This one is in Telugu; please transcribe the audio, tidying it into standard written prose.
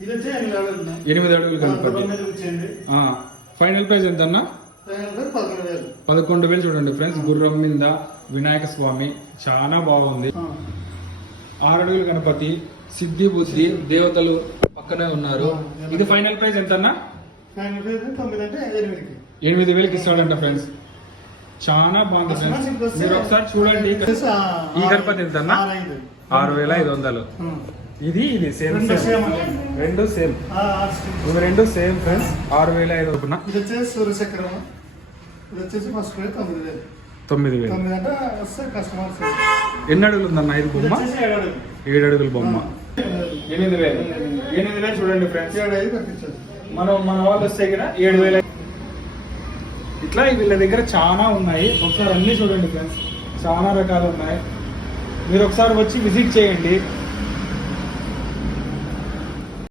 8 అడుగులు గణపతి. ఫైనల్ ప్రైస్ ఎంత అన్న? 11,000. చూడండి ఫ్రెండ్స్, గుర్రం మీద వినాయక స్వామి చాలా బాగుంది. 6 అడుగులు గణపతి, సిద్ధి బుద్ధి దేవతలు పక్కనే ఉన్నారు. ఇది ఫైనల్ ప్రైస్ ఎంత అన్న? 8,000కి ఇస్తాడంట ఫ్రెండ్స్. చాలా బాగుంది ఫ్రెండ్స్, మీరు ఒకసారి చూడండి. ఈ గణపతి ఎంత అన్న? 6,500. ఇది సేమ్ రెండు సేమ్ ఇవి రెండు సేమ్ ఫ్రెండ్స్. 6,500. సూర్యచక్రం 9,000. ఎన్ని అడుగులు ఉందన్న ఇది బొమ్మ? 7 అడుగుల బొమ్మ. 8,000 చూడండి ఫ్రెండ్స్. మన వాళ్ళు వస్తే కదా 7,000. ఇట్లా వీళ్ళ దగ్గర చాలా ఉన్నాయి. ఒకసారి అన్ని చూడండి ఫ్రెండ్స్, చాలా రకాలు ఉన్నాయి. మీరు ఒకసారి వచ్చి విజిట్ చేయండి.